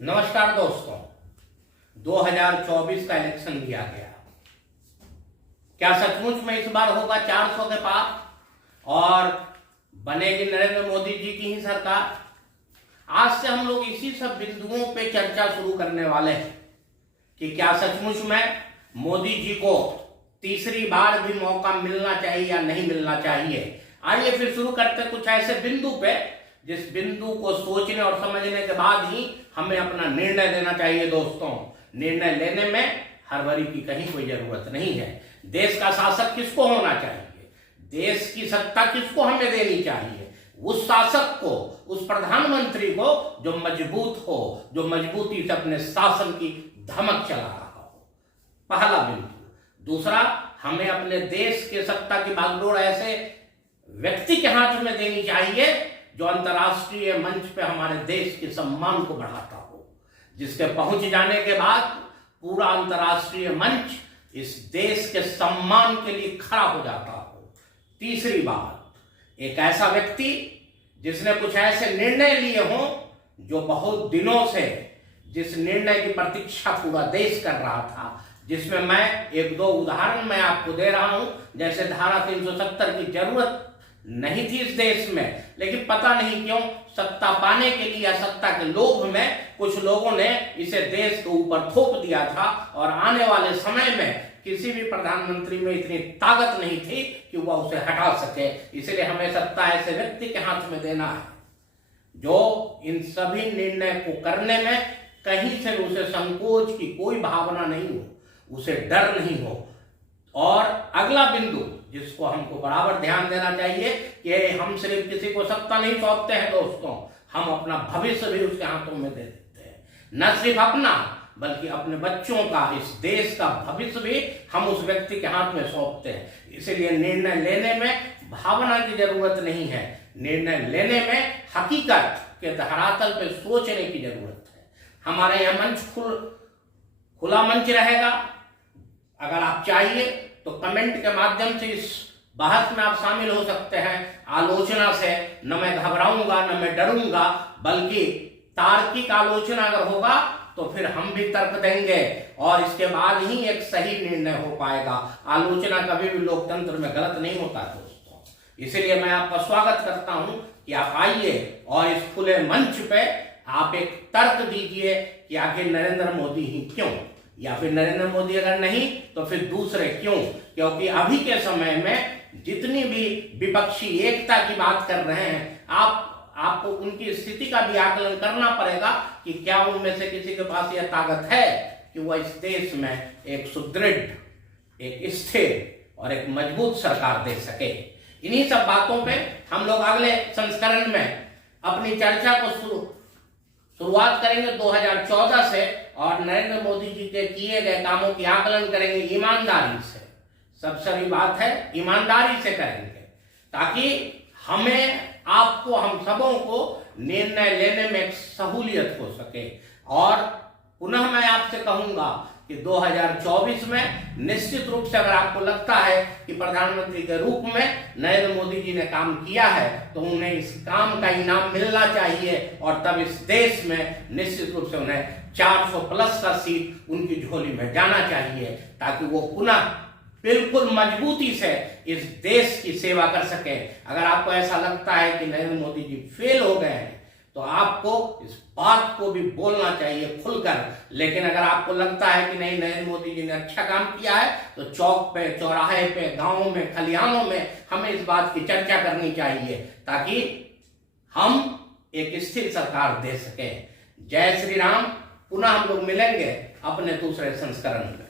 नमस्कार दोस्तों, 2024 का इलेक्शन लिया गया। क्या सचमुच में इस बार होगा 400 के पार और बनेगी नरेंद्र मोदी जी की ही सरकार? आज से हम लोग इसी सब बिंदुओं पे चर्चा शुरू करने वाले हैं कि क्या सचमुच में मोदी जी को तीसरी बार भी मौका मिलना चाहिए या नहीं मिलना चाहिए। आइए फिर शुरू करते कुछ ऐसे बिंदु पे जिस बिंदु को सोचने और समझने के बाद ही हमें अपना निर्णय देना चाहिए। दोस्तों, निर्णय लेने में हड़बड़ी की कहीं कोई जरूरत नहीं है। देश का शासक किसको होना चाहिए, देश की सत्ता किसको हमें देनी चाहिए? उस शासक को, उस प्रधानमंत्री को जो मजबूत हो, जो मजबूती से अपने शासन की धमक चला रहा हो। पहला बिंदु। दूसरा, हमें अपने देश के सत्ता की बागडोर ऐसे व्यक्ति के हाथ में देनी चाहिए जो अंतर्राष्ट्रीय मंच पे हमारे देश के सम्मान को बढ़ाता हो, जिसके पहुंच जाने के बाद पूरा अंतर्राष्ट्रीय मंच इस देश के सम्मान के लिए खड़ा हो जाता हो। तीसरी बात, एक ऐसा व्यक्ति जिसने कुछ ऐसे निर्णय लिए हों जो बहुत दिनों से, जिस निर्णय की प्रतीक्षा पूरा देश कर रहा था, जिसमें मैं एक दो उदाहरण मैं आपको दे रहा हूं। जैसे धारा 370 की जरूरत नहीं थी इस देश में, लेकिन पता नहीं क्यों सत्ता पाने के लिए या सत्ता के लोभ में कुछ लोगों ने इसे देश के ऊपर थोप दिया था और आने वाले समय में किसी भी प्रधानमंत्री में इतनी ताकत नहीं थी कि वह उसे हटा सके। इसलिए हमें सत्ता ऐसे व्यक्ति के हाथ में देना है जो इन सभी निर्णय को करने में कहीं से उसे संकोच की कोई भावना नहीं हो, उसे डर नहीं हो। और अगला बिंदु जिसको हमको बराबर ध्यान देना चाहिए कि हम सिर्फ किसी को सत्ता नहीं सौंपते हैं दोस्तों, हम अपना भविष्य भी उसके हाथों में दे देते हैं। न सिर्फ अपना बल्कि अपने बच्चों का, इस देश का भविष्य भी हम उस व्यक्ति के हाथ में सौंपते हैं। इसलिए निर्णय लेने में भावना की जरूरत नहीं है, निर्णय लेने में हकीकत के धरातल पे सोचने की जरूरत है। हमारे यहाँ मंच खुला मंच रहेगा। अगर आप चाहिए तो कमेंट के माध्यम से इस बहस में आप शामिल हो सकते हैं। आलोचना से न मैं घबराऊंगा न मैं डरूंगा, बल्कि तार्किक आलोचना अगर होगा तो फिर हम भी तर्क देंगे और इसके बाद ही एक सही निर्णय हो पाएगा। आलोचना कभी भी लोकतंत्र में गलत नहीं होता दोस्तों। इसलिए मैं आपका स्वागत करता हूं कि आप आइए और इस खुले मंच पे आप एक तर्क दीजिए कि आखिर नरेंद्र मोदी ही क्यों, या फिर नरेंद्र मोदी अगर नहीं तो फिर दूसरे क्यों। क्योंकि अभी के समय में जितनी भी विपक्षी एकता की बात कर रहे हैं, आपको उनकी स्थिति का भी आकलन करना पड़ेगा कि क्या उनमें से किसी के पास यह ताकत है कि वह इस देश में एक सुदृढ़, एक स्थिर और एक मजबूत सरकार दे सके। इन्हीं सब बातों पे हम लोग अगले संस्करण में अपनी चर्चा को शुरुआत करेंगे 2014 से और नरेंद्र मोदी जी के किए गए कामों की आकलन करेंगे ईमानदारी से। सबसे बड़ी बात है ईमानदारी से करेंगे ताकि हमें, आपको, हम सबों को निर्णय लेने में एक सहूलियत हो सके। और पुनः मैं आपसे कहूंगा कि 2024 में निश्चित रूप से अगर आपको लगता है कि प्रधानमंत्री के रूप में नरेंद्र मोदी जी ने काम किया है तो उन्हें इस काम का इनाम मिलना चाहिए और तब इस देश में निश्चित रूप से उन्हें 400 प्लस का सीट उनकी झोली में जाना चाहिए ताकि वो पुनः बिल्कुल मजबूती से इस देश की सेवा कर सके। अगर आपको ऐसा लगता है कि नरेंद्र मोदी जी फेल हो गए हैं तो आपको इस बात को भी बोलना चाहिए खुलकर। लेकिन अगर आपको लगता है कि नहीं, नरेंद्र मोदी जी ने अच्छा काम किया है, तो चौक पे, चौराहे पे, गांवों में, खलिहानों में हमें इस बात की चर्चा करनी चाहिए ताकि हम एक स्थिर सरकार दे सके। जय श्री राम। पुनः हम लोग मिलेंगे अपने दूसरे संस्करण में।